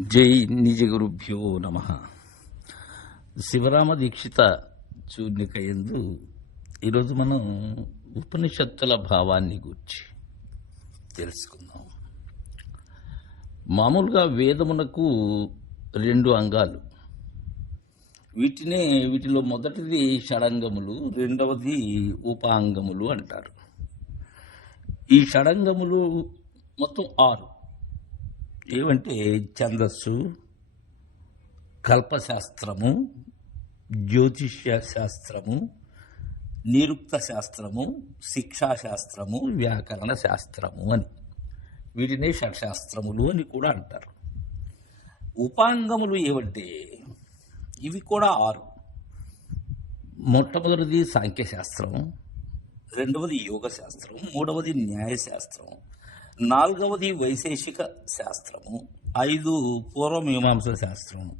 జై నిజ గురుభ్యో నమ. శివరామ దీక్షిత చూర్ణిక ఎందు ఈరోజు మనం ఉపనిషత్తుల భావాన్ని గురించి తెలుసుకుందాం. మామూలుగా వేదమునకు రెండు అంగాలు. వీటినే వీటిలో మొదటిది షడంగములు రెండవది ఉపాంగములు అంటారు. ఈ షడంగములు మొత్తం ఆరు. ఏమంటే ఛందస్సు కల్పశాస్త్రము జ్యోతిష్య శాస్త్రము నిరుక్త శాస్త్రము శిక్షాశాస్త్రము వ్యాకరణ శాస్త్రము అని. వీటినే షట్శాస్త్రములు అని కూడా అంటారు. ఉపాంగములు ఏవంటే ఇవి కూడా ఆరు. మొట్టమొదటిది సాంఖ్యశాస్త్రం రెండవది యోగ శాస్త్రం మూడవది న్యాయశాస్త్రం. నాలుగవది వైశేషిక శాస్త్రము. ఐదు పూర్వమీమాంస శాస్త్రము.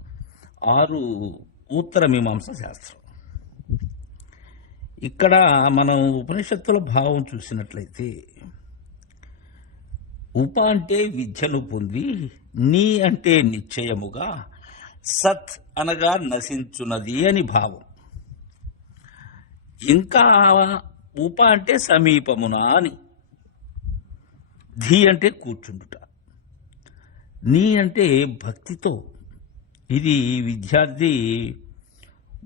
ఆరు ఉత్తర మీమాంస శాస్త్రం. ఇక్కడ మనం ఉపనిషత్తుల భావం చూసినట్లయితే ఉప అంటే విద్యను పొంది నీ అంటే నిశ్చయముగా సత్ అనగా నశించున్నది అని భావం. ఇంకా ఉప అంటే సమీపమున అని. ధీ అంటే కూర్చుండుట. నీ అంటే భక్తితో. ఇది విద్యార్థి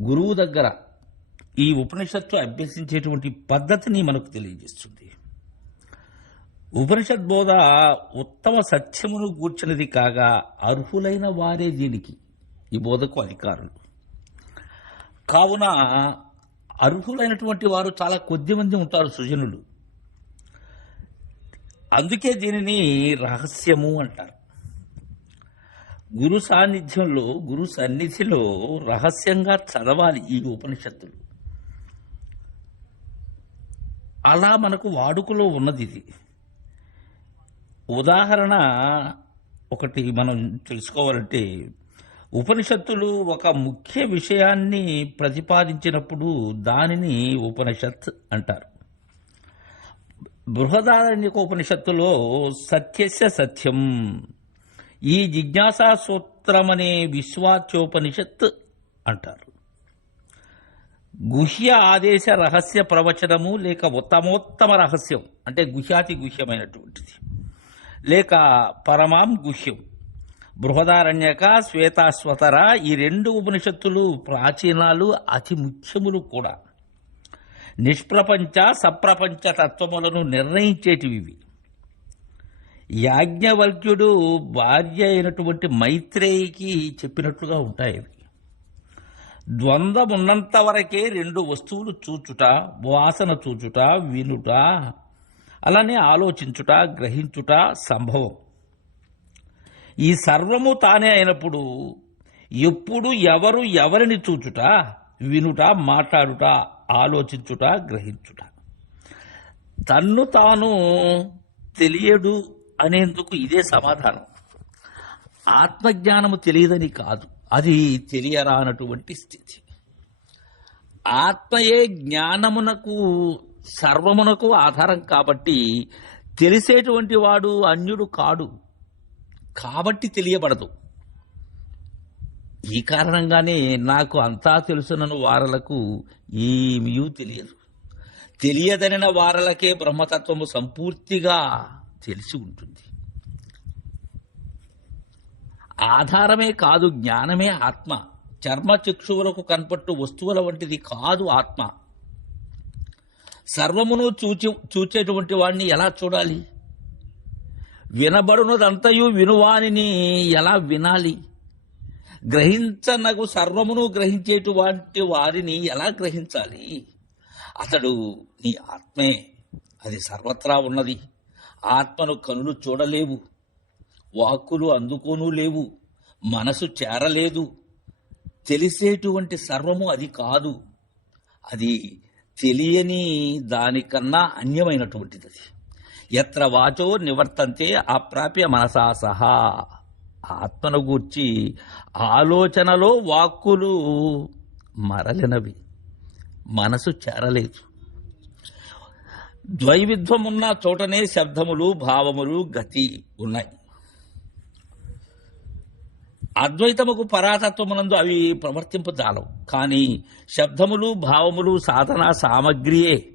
గురువు దగ్గర ఈ ఉపనిషత్తు అభ్యసించేటువంటి పద్ధతిని మనకు తెలియజేస్తుంది. ఉపనిషత్ బోధ ఉత్తమ సత్యమును కూర్చున్నది కాగా అర్హులైన వారే దీనికి. ఈ బోధకు అధికారులు. కావున అర్హులైనటువంటి వారు చాలా కొద్ది మంది ఉంటారు సుజనులు. అందుకే దీనిని రహస్యము అంటారు. గురు సాన్నిధ్యంలో గురు సన్నిధిలో రహస్యంగా చదవాలి ఈ ఉపనిషత్తులు. అలా మనకు వాడుకలో ఉన్నది ఇది. ఉదాహరణ ఒకటి మనం తెలుసుకోవాలంటే ఉపనిషత్తులు ఒక ముఖ్య విషయాన్ని ప్రతిపాదించినప్పుడు దానిని ఉపనిషత్ అంటారు. బృహదారణ్యక ఉపనిషత్తులో సత్యస్య సత్యం. ఈ జిజ్ఞాసా సూత్రమనే విశ్వాచోపనిషత్ అంటారు. గుహ్య ఆదేశ రహస్య ప్రవచనము లేక ఉత్తమోత్తమ రహస్యం అంటే గుహ్యాతి గుహ్యమైనటువంటిది లేక పరమాం గుహ్యం. బృహదారణ్యక శ్వేతాశ్వతర ఈ రెండు ఉపనిషత్తులు ప్రాచీనాలు అతి ముఖ్యములు కూడా. నిష్ప్రపంచ సప్రపంచ తత్వములను నిర్ణయించేటివి ఇవి యాజ్ఞవల్క్యుడు భార్య అయినటువంటి మైత్రేయికి చెప్పినట్లుగా ఉంటాయి ఇవి ద్వంద్వమున్నంత వరకే రెండు వస్తువులు చూచుట వాసన చూచుట వినుట అలానే ఆలోచించుట గ్రహించుట సంభవం. ఈ సర్వము తానే అయినప్పుడు ఎప్పుడు ఎవరు ఎవరిని చూచుట వినుట మాట్లాడుట ఆలోచించుట గ్రహించుట. తన్ను తాను తెలియడు అనేందుకు ఇదే సమాధానం. ఆత్మజ్ఞానము తెలియదని కాదు అది తెలియరానటువంటి స్థితి. ఆత్మయే జ్ఞానమునకు సర్వమునకు ఆధారం కాబట్టి తెలిసేటువంటి వాడు అన్యుడు కాడు. కాబట్టి తెలియబడదు. ఈ కారణంగానే నాకు అంతా తెలుసునను వారలకు ఏమీ తెలియదు. తెలియదనిన వారలకే బ్రహ్మతత్వము సంపూర్తిగా తెలిసి ఉంటుంది. ఆధారమే కాదు జ్ఞానమే ఆత్మ. చర్మ చక్షువులకు కనపట్టు వస్తువుల వంటిది కాదు ఆత్మ. సర్వమును చూచి చూచేటువంటి వాడిని ఎలా చూడాలి? వినబడునదంతయు వినువానిని ఎలా వినాలి? గ్రహించనగు సర్వమును గ్రహించేటువంటి వారిని ఎలా గ్రహించాలి? అతడు నీ ఆత్మే అది సర్వత్రా ఉన్నది. ఆత్మను కనులు చూడలేవు. వాక్కులు అందుకోను లేవు. మనసు చేరలేదు. తెలిసేటువంటి సర్వము అది కాదు. అది తెలియని దానికన్నా అన్యమైనటువంటిది. అది ఎత్ర వాచో నివర్తంతే అప్రాప్య మనసా సహా. ఆత్మను గూర్చి ఆలోచనలో వాక్కులు మరలినవి. మనసు చేరలేదు. ద్వైవిధ్వమున్న చోటనే శబ్దములు భావములు గతి ఉన్నాయి. అద్వైతముకు పరాతత్వమునందు అవి ప్రవర్తింపజాలవు కానీ శబ్దములు భావములు సాధన సామగ్రియే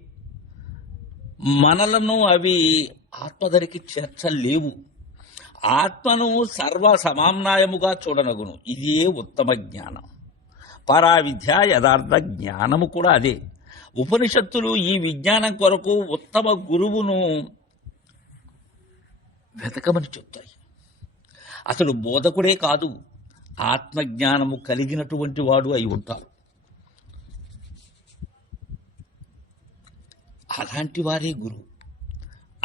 మనలను అవి ఆత్మధరికి చేర్చలేవు. ఆత్మను సర్వ సమామ్నాయముగా చూడనగును. ఇదే ఉత్తమ జ్ఞానం. పరావిద్య యథార్థ జ్ఞానము కూడా అదే. ఉపనిషత్తులు ఈ విజ్ఞానం కొరకు ఉత్తమ గురువును వెతకమని చెప్తాయి. అతడు బోధకుడే కాదు ఆత్మజ్ఞానము కలిగినటువంటి వాడు అయి ఉంటారు అలాంటి వారే గురువు.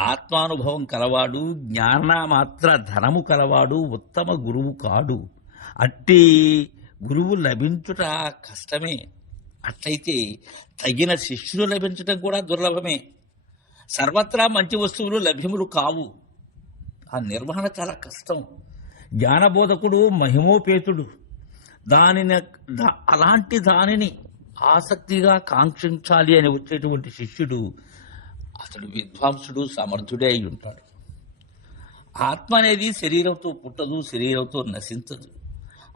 ఆత్మానుభవం కలవాడు జ్ఞానమాత్ర ధనము కలవాడు ఉత్తమ గురువు కాడు. అట్టి గురువు లభించుట కష్టమే. అట్లయితే తగిన శిష్యులు లభించటం కూడా దుర్లభమే. సర్వత్రా మంచి వస్తువులు లభ్యములు కావు. ఆ నిర్వహణ చాలా కష్టం. జ్ఞానబోధకుడు మహిమోపేతుడు. దానిని దా- అలాంటి దానిని ఆసక్తిగా కాంక్షించాలి అని వచ్చేటువంటి శిష్యుడు అతడు విద్వాంసుడు సమర్థుడే అయి ఉంటాడు. ఆత్మ అనేది శరీరంతో పుట్టదు శరీరంతో నశించదు.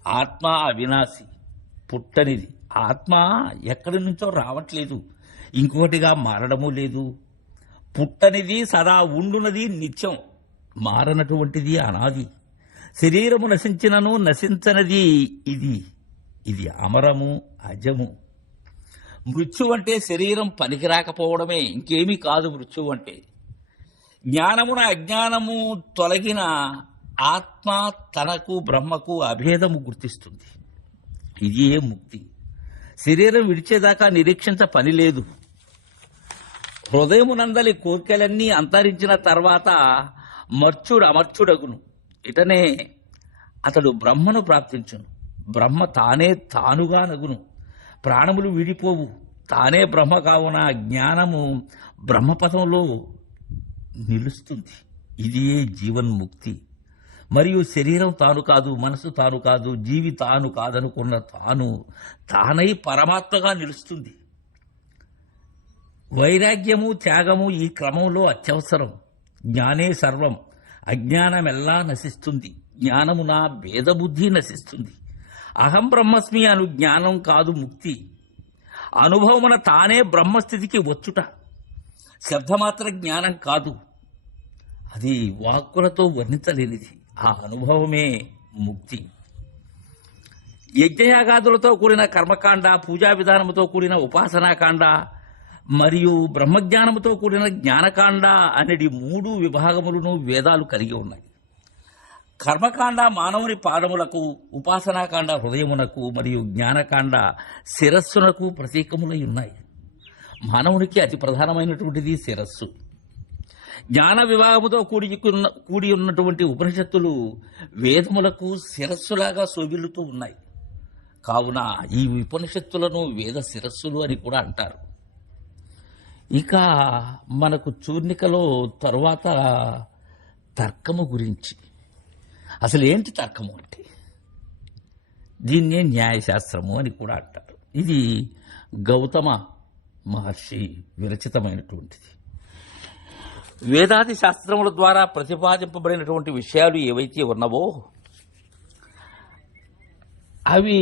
ఆత్మ అవినాశి పుట్టనిది. ఆత్మ ఎక్కడి నుంచో రావట్లేదు ఇంకొకటిగా మారడము లేదు. పుట్టనిది సదా ఉండునది నిత్యం మారనటువంటిది అనాది. శరీరము నశించినను నశించనది ఇది. ఇది అమరము అజము. మృత్యు అంటే శరీరం పనికి రాకపోవడమే ఇంకేమీ కాదు మృత్యు అంటే. జ్ఞానమున అజ్ఞానము తొలగిన ఆత్మ తనకు బ్రహ్మకు అభేదము గుర్తిస్తుంది. ఇది ఏ ముక్తి. శరీరం విడిచేదాకా నిరీక్షించ పని లేదు. హృదయమునందలి కోరికలన్నీ అంతరించిన తర్వాత మర్చుడు అమర్చుడగును. ఇటనే అతడు బ్రహ్మను ప్రాప్తించును. బ్రహ్మ తానే తానుగా నగును. ప్రాణములు విడిపోవు. తానే బ్రహ్మ కావున జ్ఞానము బ్రహ్మపథంలో నిలుస్తుంది. ఇదే జీవన్ముక్తి. మరియు శరీరం తాను కాదు మనసు తాను కాదు జీవి తాను కాదనుకున్న తాను తానై పరమాత్మగా నిలుస్తుంది. వైరాగ్యము త్యాగము ఈ క్రమంలో అత్యవసరం. జ్ఞానే సర్వం. అజ్ఞానమెల్లా నశిస్తుంది. జ్ఞానమున భేదబుద్ధి నశిస్తుంది. అహం బ్రహ్మస్మి అను జ్ఞానం కాదు ముక్తి. అనుభవమున తానే బ్రహ్మస్థితికి వచ్చుట. శబ్దమాత్ర జ్ఞానం కాదు. అది వాక్కులతో వర్ణించలేనిది. ఆ అనుభవమే ముక్తి. యజ్ఞయాగాదులతో కూడిన కర్మకాండ పూజా విధానముతో కూడిన ఉపాసనాకాండ మరియు బ్రహ్మజ్ఞానముతో కూడిన జ్ఞానకాండ అనేది మూడు విభాగములను వేదాలు కలిగి ఉన్నాయి. కర్మకాండ మానవుని పాదములకు ఉపాసనాకాండ హృదయమునకు మరియు జ్ఞానకాండ శిరస్సునకు ప్రతీకములై ఉన్నాయి. మానవునికి అతి ప్రధానమైనటువంటిది శిరస్సు. జ్ఞాన విభాగముతో కూడి కూడి ఉన్నటువంటి ఉపనిషత్తులు వేదములకు శిరస్సులాగా శోభిల్లుతూ ఉన్నాయి. కావున ఈ ఉపనిషత్తులను వేద శిరస్సులు అని కూడా అంటారు. ఇక మనకు చూర్ణికలో తరువాత తర్కము గురించి. అసలు ఏంటి తర్కము అంటే? దీన్నే న్యాయశాస్త్రము అని కూడా అంటారు. ఇది గౌతమ మహర్షి విరచితమైనటువంటిది. వేదాది శాస్త్రముల ద్వారా ప్రతిపాదింపబడినటువంటి విషయాలు ఏవైతే ఉన్నవో అవి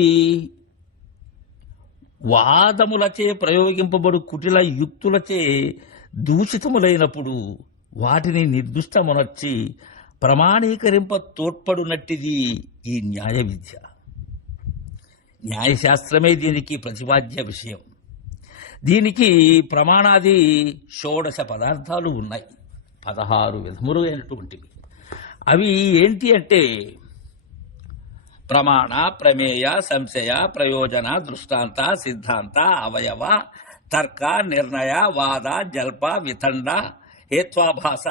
వాదములచే ప్రయోగింపబడు కుటిల యుక్తులచే దూషితములైనప్పుడు వాటిని నిర్దుష్టమునర్చి ప్రమాణీకరింప తోడ్పడునట్టిది ఈ న్యాయ విద్య న్యాయశాస్త్రమే దీనికి ప్రతిపాద్య విషయం. దీనికి ప్రమాణాది షోడశ పదార్థాలు ఉన్నాయి. పదహారు విధములు అయినటువంటివి. అవి ఏంటి అంటే ప్రమాణ ప్రమేయ సంశయ ప్రయోజన దృష్టాంత సిద్ధాంత అవయవ తర్క నిర్ణయ వాద జల్ప వితండ హేత్వాభాస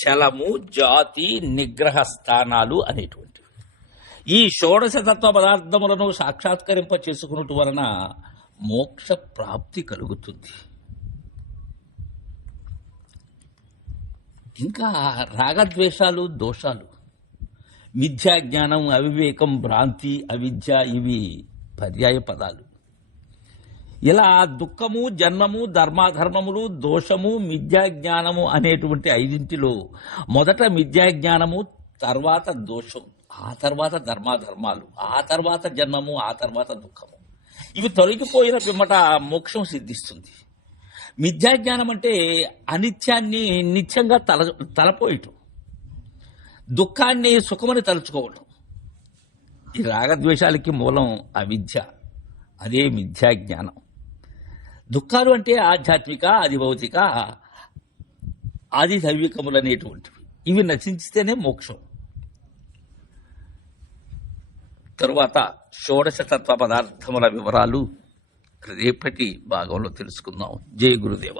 చలము జాతి నిగ్రహ స్థానాలు అనేటువంటివి. ఈ షోడశతత్వ పదార్థములను సాక్షాత్కరింప చేసుకున్నటు వలన మోక్ష ప్రాప్తి కలుగుతుంది. ఇంకా రాగద్వేషాలు దోషాలు మిథ్యా జ్ఞానం అవివేకం భ్రాంతి అవిద్య ఇవి పర్యాయ పదాలు. ఇలా దుఃఖము జన్మము ధర్మాధర్మములు దోషము మిథ్యా జ్ఞానము అనేటువంటి ఐదింటిలో మొదట మిథ్యా జ్ఞానము తర్వాత దోషం ఆ తర్వాత ధర్మాధర్మాలు ఆ తర్వాత జన్మము ఆ తర్వాత దుఃఖము. ఇవి తొలగిపోయిన పిమ్మట మోక్షం సిద్ధిస్తుంది. మిథ్యాజ్ఞానం అంటే అనిత్యాన్ని నిత్యంగా తల తలపోయటం. దుఃఖాన్ని సుఖమని తలుచుకోవటం. ఈ రాగద్వేషాలకి మూలం అవిద్య అదే మిథ్యాజ్ఞానం. దుఃఖాలు అంటే ఆధ్యాత్మిక అది భౌతిక ఆది దైవికములు అనేటువంటివి. ఇవి నశించితేనే మోక్షం. తరువాత షోడశతత్వ పదార్థముల వివరాలు రేపటి భాగంలో తెలుసుకుందాం. జయ గురుదేవ.